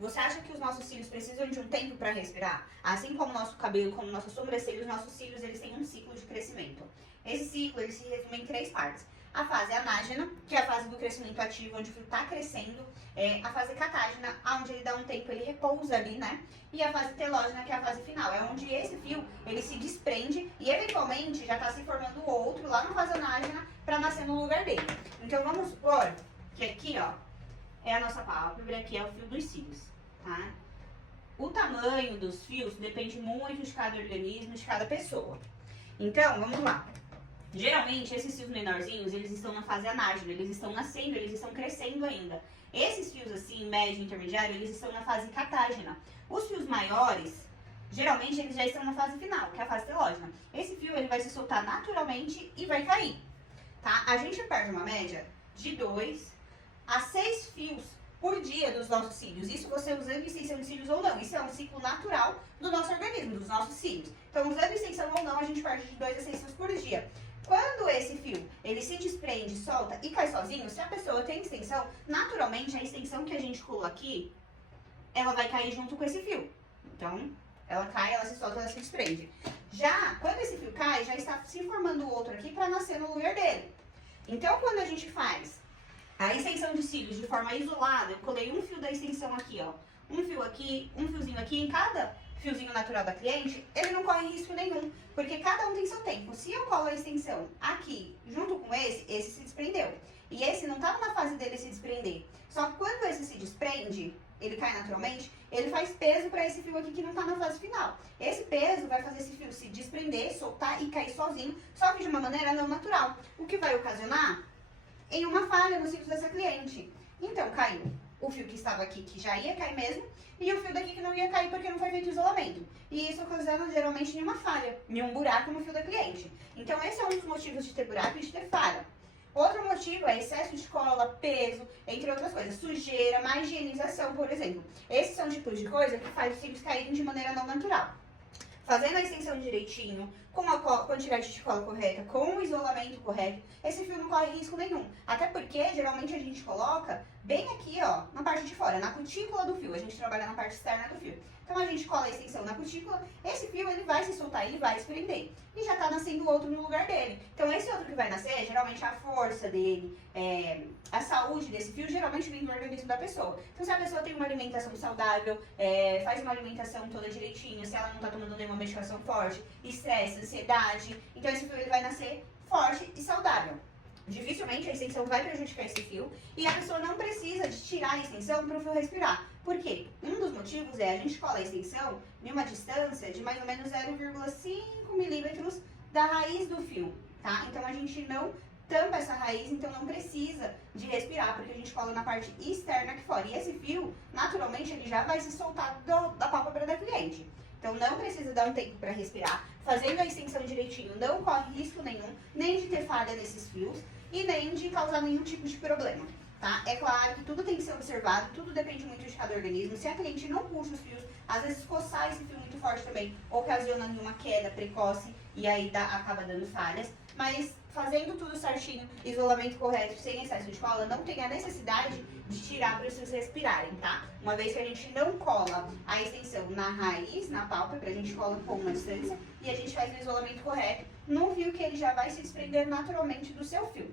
Você acha que os nossos cílios precisam de um tempo para respirar? Assim como o nosso cabelo, como nossa sobrancelha, os nossos cílios, eles têm um ciclo de crescimento. Esse ciclo, ele se resume em 3 partes. A fase anágena, que é a fase do crescimento ativo, onde o fio está crescendo. A fase catágena, onde ele dá um tempo, ele repousa ali, né? E a fase telógena, que é a fase final. É onde esse fio, ele se desprende e, eventualmente, já está se formando outro lá na fase anágena para nascer no lugar dele. Então, vamos supor que aqui, ó, é a nossa pálpebra, aqui é o fio dos cílios, tá? O tamanho dos fios depende muito de cada organismo, de cada pessoa. Então, vamos lá. Geralmente, esses fios menorzinhos, eles estão na fase anágena, eles estão nascendo, eles estão crescendo ainda. Esses fios assim, médio e intermediário, eles estão na fase catágena. Os fios maiores, geralmente, eles já estão na fase final, que é a fase telógena. Esse fio, ele vai se soltar naturalmente e vai cair, tá? A gente perde uma média de 2 a 6 fios por dia dos nossos cílios. Isso você usando extensão de cílios ou não. Isso é um ciclo natural do nosso organismo, dos nossos cílios. Então, usando extensão ou não, a gente perde de 2 a 6 fios por dia. Quando esse fio, ele se desprende, solta e cai sozinho, se a pessoa tem extensão, naturalmente a extensão que a gente colou aqui, ela vai cair junto com esse fio. Então, ela cai, ela se solta, ela se desprende. Já, quando esse fio cai, já está se formando outro aqui para nascer no lugar dele. Então, quando a gente faz a extensão de cílios de forma isolada, eu colei um fio da extensão aqui, ó, um fio aqui, um fiozinho aqui, em cada fiozinho natural da cliente, ele não corre risco nenhum, porque cada um tem seu tempo. Se eu colo a extensão aqui, junto com esse se desprendeu. E esse não estava na fase dele se desprender. Só que quando esse se desprende, ele cai naturalmente, ele faz peso para esse fio aqui que não está na fase final. Esse peso vai fazer esse fio se desprender, soltar e cair sozinho, só que de uma maneira não natural. O que vai ocasionar em uma falha nos cílios dessa cliente. Então, caiu o fio que estava aqui, que já ia cair mesmo, e o fio daqui que não ia cair porque não foi feito isolamento. E isso ocasiona geralmente em uma falha, em um buraco no fio da cliente. Então, esse é um dos motivos de ter buraco e de ter falha. Outro motivo é excesso de cola, peso, entre outras coisas. Sujeira, má higienização, por exemplo. Esses são tipos de coisa que faz os cílios caírem de maneira não natural. Fazendo a extensão direitinho, com a quantidade de cola correta, com o isolamento correto, esse fio não corre risco nenhum. Até porque, geralmente, a gente coloca bem aqui, ó, na parte de fora, na cutícula do fio. A gente trabalha na parte externa do fio. Então, a gente cola a extensão na cutícula, esse fio, ele vai se soltar, ele vai se prender. E já tá nascendo outro no lugar dele. Então, esse outro que vai nascer, geralmente a força dele, a saúde desse fio, geralmente vem do organismo da pessoa. Então, se a pessoa tem uma alimentação saudável, faz uma alimentação toda direitinho, se ela não tá tomando nenhuma medicação forte, estresse, ansiedade, então esse fio ele vai nascer forte e saudável. Dificilmente a extensão vai prejudicar esse fio e a pessoa não precisa de tirar a extensão para o fio respirar. Por quê? Um dos motivos é a gente cola a extensão em uma distância de mais ou menos 0,5 milímetros da raiz do fio, tá? Então a gente não tampa essa raiz, então não precisa de respirar, porque a gente cola na parte externa aqui fora. E esse fio, naturalmente, ele já vai se soltar da pálpebra da cliente. Então, não precisa dar um tempo para respirar. Fazendo a extensão direitinho, não corre risco nenhum, nem de ter falha nesses fios e nem de causar nenhum tipo de problema, tá? É claro que tudo tem que ser observado, tudo depende muito de cada organismo. Se a cliente não puxa os fios, às vezes coçar esse fio muito forte também ocasiona uma queda precoce e aí acaba dando falhas. Mas fazendo tudo certinho, isolamento correto, sem excesso de cola, não tem a necessidade de tirar para os fios respirarem, tá? Uma vez que a gente não cola a extensão na raiz, na pálpebra, a gente cola com uma distância e a gente faz o isolamento correto num fio que ele já vai se desprender naturalmente do seu fio.